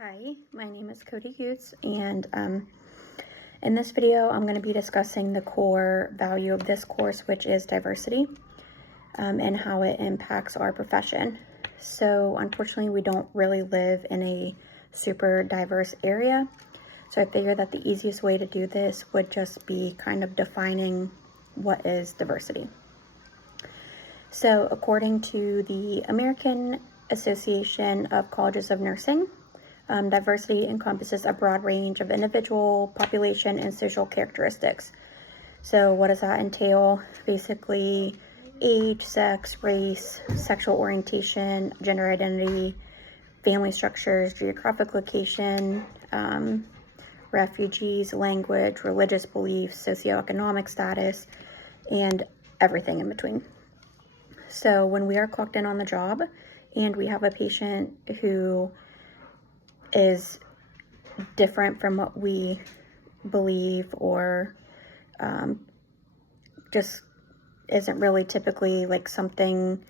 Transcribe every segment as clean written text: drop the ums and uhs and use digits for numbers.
Hi, my name is Cody Goots, and in this video, I'm going to be discussing the core value of this course, which is diversity, and how it impacts our profession. So unfortunately, we don't really live in a super diverse area. So I figured that the easiest way to do this would just be kind of defining what is diversity. So according to the American Association of Colleges of Nursing, diversity encompasses a broad range of individual, population, and social characteristics. So what does that entail? Basically, age, sex, race, sexual orientation, gender identity, family structures, geographic location, refugees, language, religious beliefs, socioeconomic status, and everything in between. So when we are clocked in on the job and we have a patient who is different from what we believe or just isn't really typically like something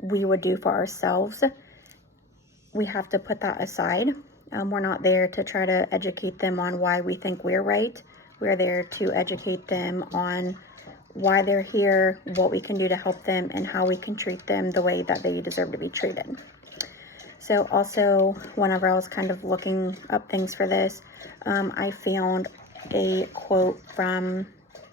we would do for ourselves, we have to put that aside. We're not there to try to educate them on why we think we're right. We're there to educate them on why they're here, what we can do to help them, and how we can treat them the way that they deserve to be treated. So also, whenever I was kind of looking up things for this, I found a quote from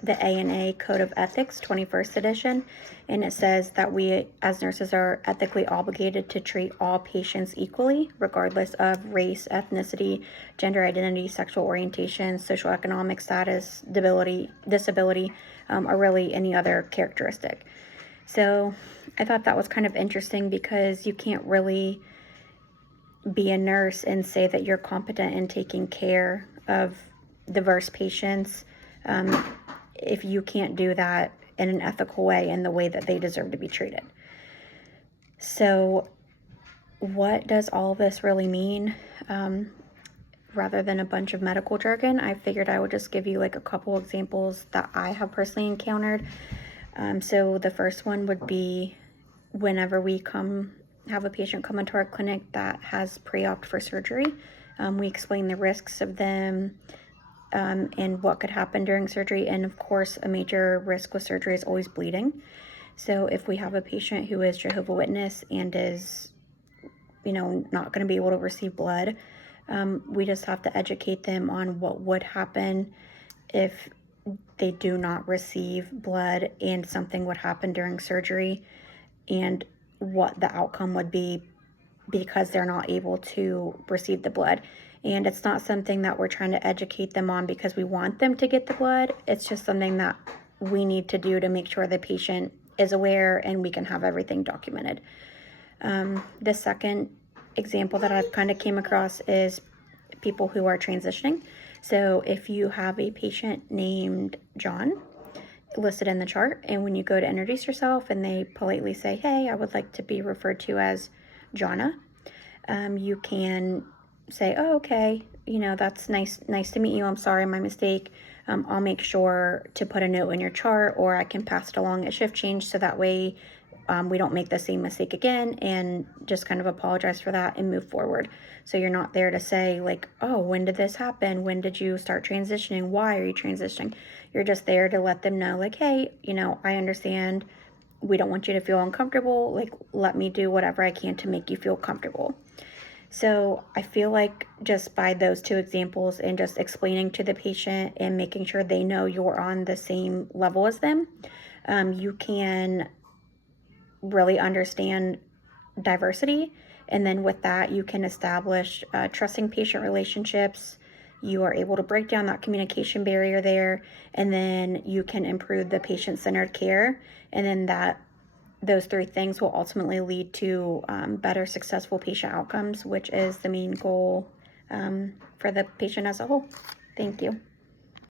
the ANA Code of Ethics, 21st edition, and it says that we as nurses are ethically obligated to treat all patients equally, regardless of race, ethnicity, gender identity, sexual orientation, socioeconomic status, disability, or really any other characteristic. So I thought that was kind of interesting because you can't really be a nurse and say that you're competent in taking care of diverse patients if you can't do that in an ethical way, in the way that they deserve to be treated. So what does all of this really mean? Rather than a bunch of medical jargon, I figured I would just give you like a couple examples that I have personally encountered. So the first one would be whenever we have a patient come into our clinic that has pre-op for surgery. We explain the risks of them and what could happen during surgery. And of course, a major risk with surgery is always bleeding. So if we have a patient who is Jehovah's Witness and is, not going to be able to receive blood, we just have to educate them on what would happen if they do not receive blood and something would happen during surgery, and what the outcome would be because they're not able to receive the blood. And it's not something that we're trying to educate them on because we want them to get the blood. It's just something that we need to do to make sure the patient is aware and we can have everything documented. The second example that I've kind of came across is people who are transitioning. So if you have a patient named John listed in the chart, and when you go to introduce yourself and they politely say, hey, I would like to be referred to as Jonna, you can say, oh, okay, that's nice to meet you, I'm sorry, my mistake. I'll make sure to put a note in your chart, or I can pass it along at shift change so that way we don't make the same mistake again, and just kind of apologize for that and move forward. So you're not there to say like, oh, when did this happen? When did you start transitioning? Why are you transitioning? You're just there to let them know like, hey, I understand. We don't want you to feel uncomfortable. Like, let me do whatever I can to make you feel comfortable. So I feel like just by those two examples and just explaining to the patient and making sure they know you're on the same level as them, you can really understand diversity. And then with that, you can establish trusting patient relationships. You are able to break down that communication barrier there, and then you can improve the patient-centered care. And then those three things will ultimately lead to better, successful patient outcomes, which is the main goal for the patient as a whole. Thank you.